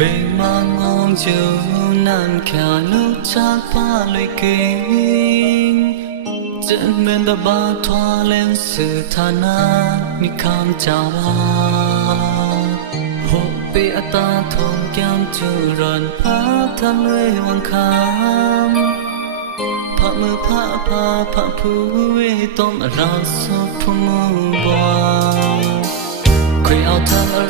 บมางองจูนันแค่ลูกชาพาลุยกิงจะเป็นตาบาทวาเล่นสุธานามีคำจาวาหกเปอตาทงแก้มจูรันพัดทะเลวังคามพระมือพระพาพระผู้เวตมราสุภพมุบาคุยเอาทางอะ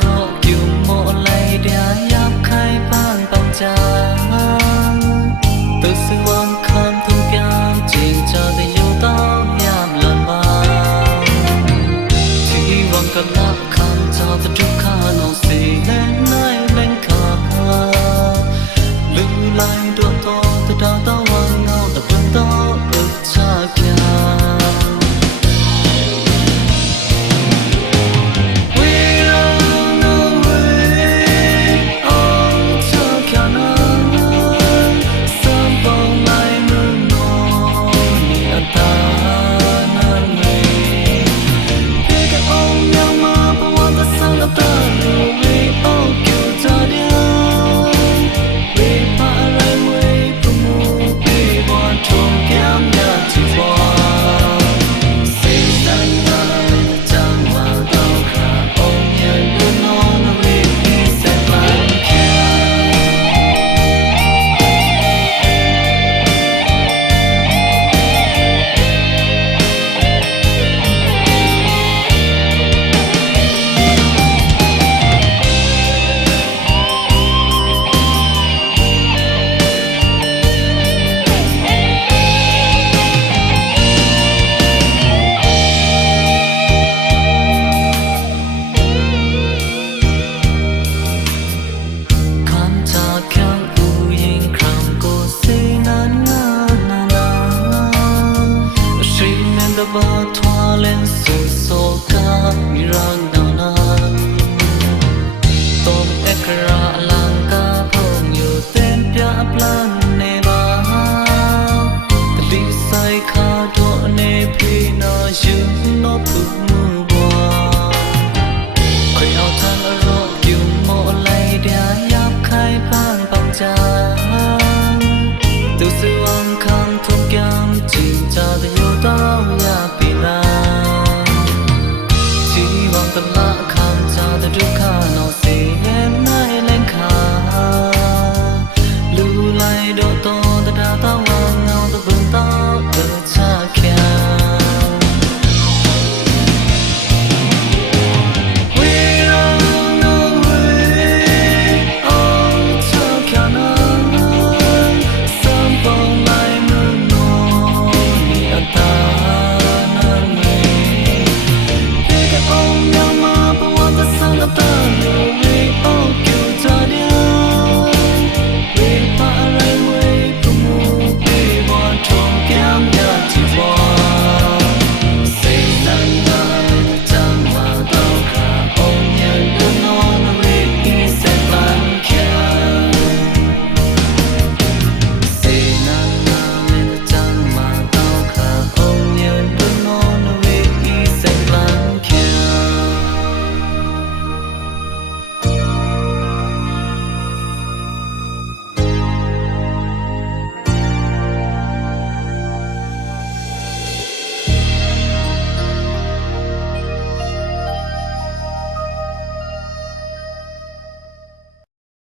ไรจางตัวซื้